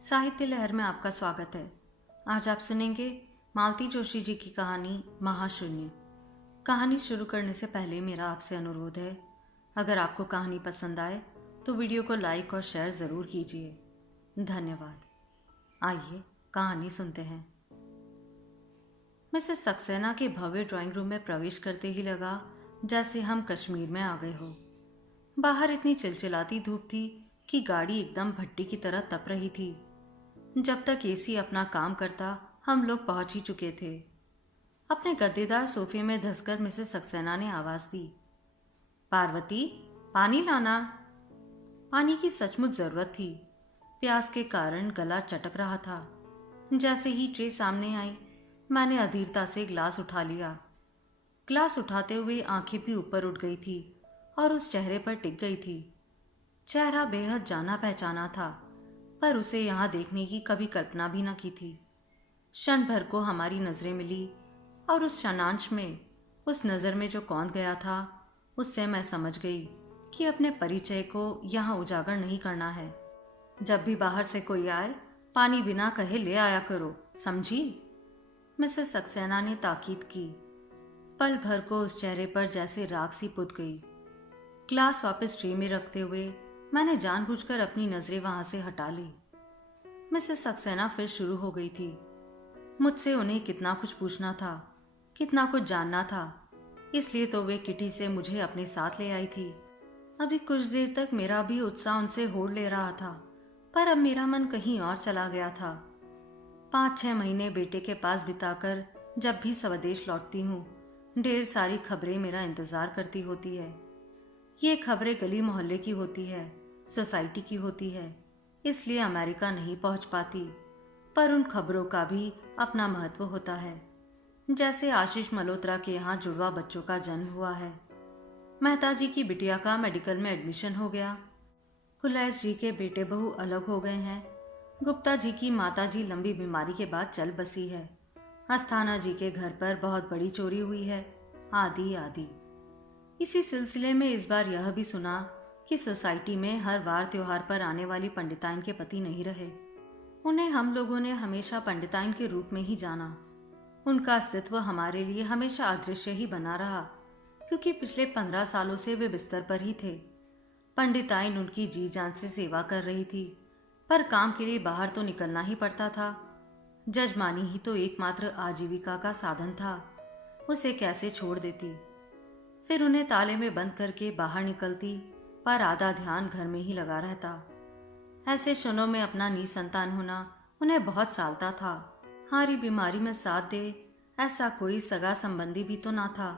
साहित्य लहर में आपका स्वागत है। आज आप सुनेंगे मालती जोशी जी की कहानी महाशून्य। कहानी शुरू करने से पहले मेरा आपसे अनुरोध है, अगर आपको कहानी पसंद आए तो वीडियो को लाइक और शेयर ज़रूर कीजिए। धन्यवाद। आइए कहानी सुनते हैं। मिसेस सक्सेना के भव्य ड्राइंग रूम में प्रवेश करते ही लगा जैसे हम कश्मीर में आ गए हो। बाहर इतनी चिलचिलाती धूप थी कि गाड़ी एकदम भट्टी की तरह तप रही थी। जब तक एसी अपना काम करता हम लोग पहुंच ही चुके थे। अपने गद्देदार सोफे में धंसकर मिसेस सक्सेना ने आवाज दी, पार्वती, पानी लाना। पानी की सचमुच जरूरत थी। प्यास के कारण गला चटक रहा था। जैसे ही ट्रे सामने आई, मैंने अधीरता से ग्लास उठा लिया। ग्लास उठाते हुए आंखें भी ऊपर उठ गई थी और उस चेहरे पर टिक गई थी। चेहरा बेहद जाना पहचाना था, पर उसे यहाँ देखने की कभी कल्पना भी न की थी। क्षण भर को हमारी नजरें मिली और उस क्षणांश में, उस नज़र में जो कौंध गया था, उससे मैं समझ गई कि अपने परिचय को यहाँ उजागर नहीं करना है। जब भी बाहर से कोई आए, पानी बिना कहे ले आया करो, समझी? मिसेस सक्सेना ने ताकीद की। पल भर को उस चेहरे पर जैसे राख सी पुत गई। ग्लास वापस ट्रे में रखते हुए मैंने जानबूझकर अपनी नजरें वहां से हटा ली। मिसेस सक्सेना फिर शुरू हो गई थी। मुझसे उन्हें कितना कुछ पूछना था, कितना कुछ जानना था, इसलिए तो वे किटी से मुझे अपने साथ ले आई थी। अभी कुछ देर तक मेरा भी उत्साह उनसे होड़ ले रहा था, पर अब मेरा मन कहीं और चला गया था। 5-6 महीने बेटे के पास बिताकर जब भी स्वदेश लौटती हूँ, ढेर सारी खबरें मेरा इंतजार करती होती है। ये खबरें गली मोहल्ले की होती है, सोसाइटी की होती है, इसलिए अमेरिका नहीं पहुंच पाती। पर उन खबरों का भी अपना महत्व होता है। जैसे आशीष मल्होत्रा के यहाँ जुड़वा बच्चों का जन्म हुआ है, मेहता जी की बिटिया का मेडिकल में एडमिशन हो गया, कुलैस जी के बेटे बहू अलग हो गए हैं, गुप्ता जी की माता जी लंबी बीमारी के बाद चल बसी है, अस्थाना जी के घर पर बहुत बड़ी चोरी हुई है, आदि आदि। इसी सिलसिले में इस बार यह भी सुना कि सोसाइटी में हर वार त्योहार पर आने वाली पंडिताइन के पति नहीं रहे। उन्हें हम लोगों ने हमेशा पंडिताइन के रूप में ही जाना। उनका अस्तित्व हमारे लिए हमेशा अदृश्य ही बना रहा, क्योंकि पिछले 15 सालों से वे बिस्तर पर ही थे। पंडिताइन उनकी जी जान से सेवा कर रही थी, पर काम के लिए बाहर तो निकलना ही पड़ता था। जजमानी ही तो एकमात्र आजीविका का साधन था, उसे कैसे छोड़ देती। फिर उन्हें ताले में बंद करके बाहर निकलती, पर आधा ध्यान घर में ही लगा रहता। ऐसे क्षणों में अपना निसंतान होना उन्हें बहुत सालता था। हारी बीमारी में साथ दे ऐसा कोई सगा संबंधी भी तो ना था,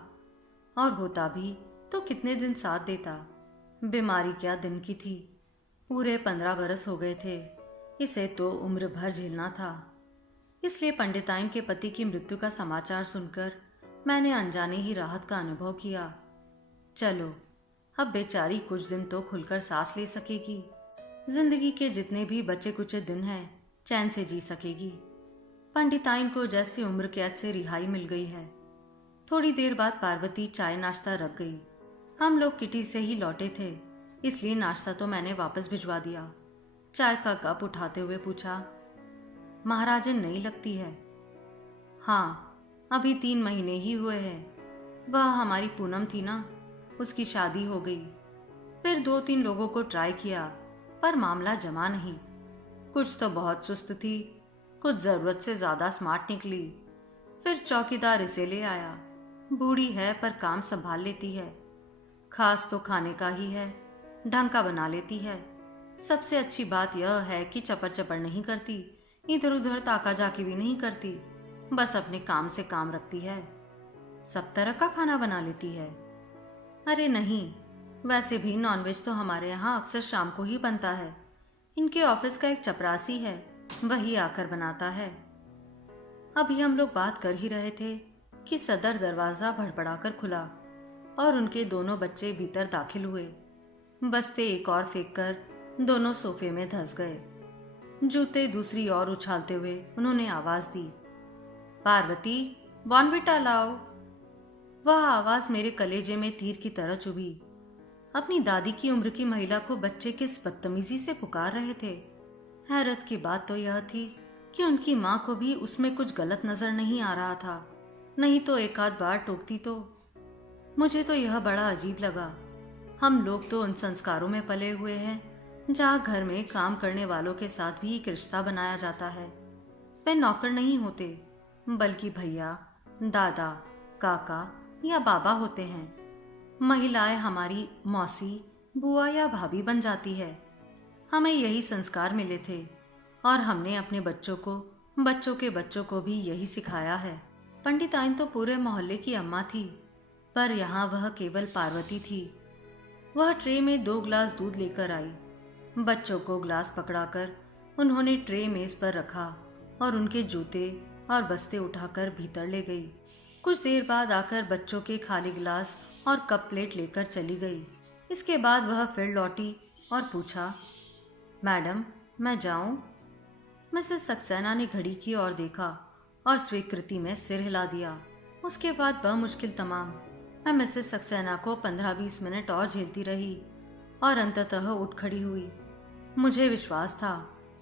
और होता भी तो कितने दिन साथ देता। बीमारी क्या दिन की थी, पूरे 15 बरस हो गए थे। इसे तो उम्र भर झेलना था। इसलिए पंडिताइन के पति की मृत्यु का समाचार सुनकर मैंने अनजाने ही राहत का अनुभव किया। चलो, अब बेचारी कुछ दिन तो खुलकर सांस ले सकेगी। जिंदगी के जितने भी बचे कुछ दिन हैं, चैन से जी सकेगी। पंडिताइन को जैसे उम्र कैद से रिहाई मिल गई है। थोड़ी देर बाद पार्वती चाय नाश्ता रख गई। हम लोग किटी से ही लौटे थे, इसलिए नाश्ता तो मैंने वापस भिजवा दिया। चाय का कप उठाते हुए पूछा, महाराजन नई लगती है? हाँ, अभी 3 महीने ही हुए हैं। वह हमारी पूनम थी ना, उसकी शादी हो गई। फिर 2-3 लोगों को ट्राई किया, पर मामला जमा नहीं। कुछ तो बहुत सुस्त थी, कुछ जरूरत से ज्यादा स्मार्ट निकली। फिर चौकीदार इसे ले आया। बूढ़ी है पर काम संभाल लेती है। खास तो खाने का ही है, ढंग का बना लेती है। सबसे अच्छी बात यह है कि चपर चपर नहीं करती, इधर उधर ताका झाकी भी नहीं करती, बस अपने काम से काम रखती है। सब तरह का खाना बना लेती है। अरे नहीं, वैसे भी नॉनवेज तो हमारे यहाँ अक्सर शाम को ही बनता है। इनके ऑफिस का एक चपरासी है, वही आकर बनाता है। अभी हम लोग बात कर ही रहे थे कि सदर दरवाजा भड़बड़ाकर खुला और उनके दोनों बच्चे भीतर दाखिल हुए। बस्ते एक और फेंक कर दोनों सोफे में धंस गए। जूते दूसरी ओर उछालते हुए उन्होंने आवाज दी, पार्वती, बॉर्नविटा लाओ। वह आवाज मेरे कलेजे में तीर की तरह चुभी। अपनी दादी की उम्र की महिला को बच्चे किस बदतमीजी से पुकार रहे थे। हैरत की बात तो यह थी कि उनकी माँ को भी उसमें कुछ गलत नजर नहीं आ रहा था, नहीं तो एक आध बार टोकती तो। मुझे तो यह बड़ा अजीब लगा। हम लोग तो उन संस्कारों में पले हुए हैं जहाँ घर में काम करने वालों के साथ भी एक रिश्ता बनाया जाता है। वे नौकर नहीं होते, बल्कि भैया, दादा, काका या बाबा होते हैं। महिलाएं हमारी मौसी, बुआ या भाभी बन जाती है। हमें यही संस्कार मिले थे और हमने अपने बच्चों को, बच्चों के बच्चों को भी यही सिखाया है। पंडिताइन तो पूरे मोहल्ले की अम्मा थी, पर यहाँ वह केवल पार्वती थी। वह ट्रे में 2 गिलास दूध लेकर आई। बच्चों को ग्लास पकड़ाकर उन्होंने ट्रे मेज पर रखा और उनके जूते और बस्ते उठाकर भीतर ले गई। कुछ देर बाद आकर बच्चों के खाली गिलास और कप प्लेट लेकर चली गई। इसके बाद वह फिर लौटी और पूछा, मैडम, मैं जाऊं? मिसेस सक्सेना ने घड़ी की ओर देखा और स्वीकृति में सिर हिला दिया। उसके बाद बमुश्किल तमाम मैं मिसेस सक्सेना को 15-20 मिनट और झेलती रही और अंततः उठ खड़ी हुई। मुझे विश्वास था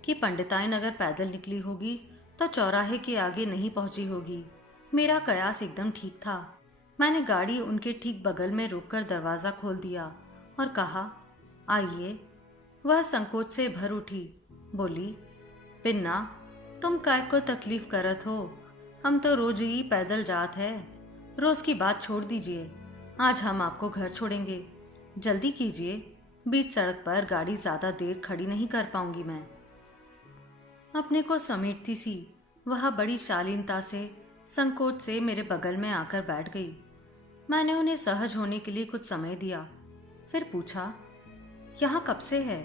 कि पंडिताइन अगर पैदल निकली होगी तो चौराहे के आगे नहीं पहुंची होगी। मेरा कयास एकदम ठीक था। मैंने गाड़ी उनके ठीक बगल में रोककर दरवाज़ा खोल दिया और कहा, आइए। वह संकोच से भर उठी, बोली, पिन्ना, तुम काय को तकलीफ करत हो? हम तो रोज ही पैदल जात है। रोज की बात छोड़ दीजिए, आज हम आपको घर छोड़ेंगे। जल्दी कीजिए, बीच सड़क पर गाड़ी ज्यादा देर खड़ी नहीं कर पाऊंगी मैं। अपने को समेटती सी वह बड़ी शालीनता से, संकोच से मेरे बगल में आकर बैठ गई। मैंने उन्हें सहज होने के लिए कुछ समय दिया, फिर पूछा, यहाँ कब से है?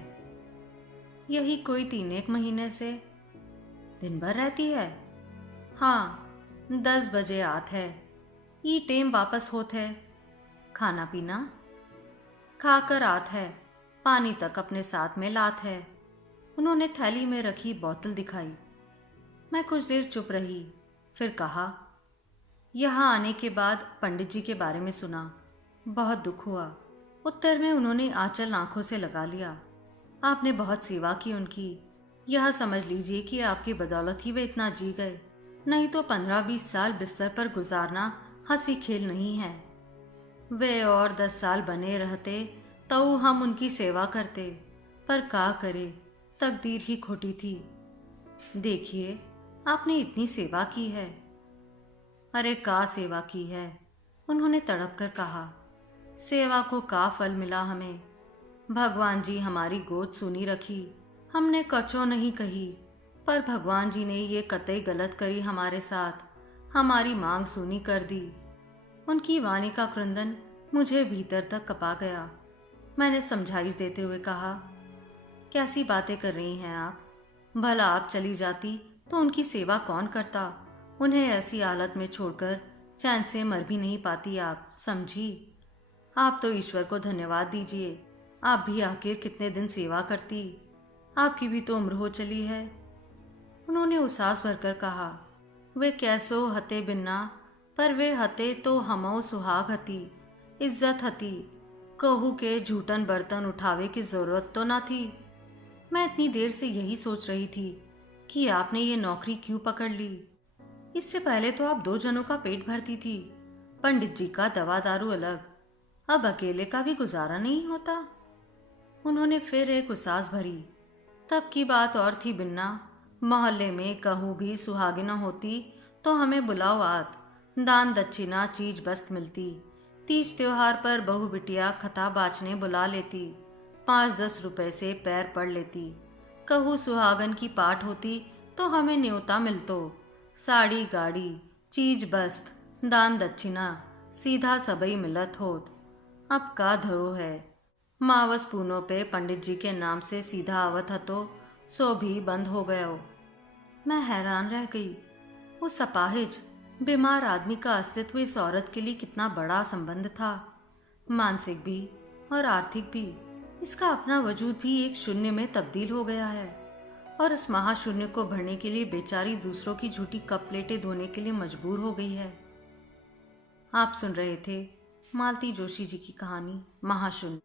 यही कोई 3-1 महीने से। दिन भर रहती है? हाँ, 10 बजे आत है, ई टेम वापस होत है। खाना पीना? खाकर आत है, पानी तक अपने साथ में लात है। उन्होंने थैली में रखी बोतल दिखाई। मैं कुछ देर चुप रही, फिर कहा, यहाँ आने के बाद पंडित जी के बारे में सुना, बहुत दुख हुआ। उत्तर में उन्होंने आंचल आंखों से लगा लिया। आपने बहुत सेवा की उनकी। यह समझ लीजिए कि आपकी बदौलत ही वे इतना जी गए, नहीं तो 15-20 साल बिस्तर पर गुजारना हंसी खेल नहीं है। वे और 10 साल बने रहते तो हम उनकी सेवा करते, पर का करे, तकदीर ही खोटी थी। देखिए, आपने इतनी सेवा की है। अरे का सेवा की है, उन्होंने तड़प कर कहा। सेवा को का फल मिला हमें? भगवान जी हमारी गोद सुनी रखी। हमने कचो नहीं कही, पर भगवान जी ने ये कतई गलत करी हमारे साथ, हमारी मांग सुनी कर दी। उनकी वाणी का क्रंदन मुझे भीतर तक कपा गया। मैंने समझाइश देते हुए कहा, कैसी बातें कर रही हैं आप? भला आप चली जाती तो उनकी सेवा कौन करता? उन्हें ऐसी हालत में छोड़कर चैन से मर भी नहीं पाती आप, समझी? आप तो ईश्वर को धन्यवाद दीजिए। आप भी आखिर कितने दिन सेवा करती? आपकी भी तो उम्र हो चली है। उन्होंने उसास भरकर कहा, वे कैसो हते बिन्ना, पर वे हते तो हमो सुहाग हती, इज्जत हती। कहू के झूठन बर्तन उठावे की जरूरत तो ना थी। मैं इतनी देर से यही सोच रही थी कि आपने ये नौकरी क्यों पकड़ ली। इससे पहले तो आप 2 जनों का पेट भरती थी, पंडित जी का दवा दारू अलग, अब अकेले का भी गुजारा नहीं होता। उन्होंने फिर एक उसास भरी, तब की बात और थी बिन्ना। मोहल्ले में कहूँ भी सुहागिना होती तो हमें बुलाओ आत, दान दक्षिणा चीज बस्त मिलती। तीज त्योहार पर बहू बिटिया खता बाचने बुला लेती, 5-10 रुपए से पैर पड़ लेती। कहूँ सुहागन की पाठ होती तो हमें न्योता मिलतो, साड़ी गाड़ी चीज बस्त दान दक्षिणा सीधा सबई मिलत होत। अब का धरो है, मावस पूनों पे पंडित जी के नाम से सीधा आवत हतो, सो भी बंद हो गयो। मैं हैरान रह गई। उस अपाहिज बीमार आदमी का अस्तित्व इस औरत के लिए कितना बड़ा संबंध था, मानसिक भी और आर्थिक भी। इसका अपना वजूद भी एक शून्य में तब्दील हो गया है और इस महाशून्य को भरने के लिए बेचारी दूसरों की झूठी कप प्लेटें धोने के लिए मजबूर हो गई है। आप सुन रहे थे मालती जोशी जी की कहानी महाशून्य।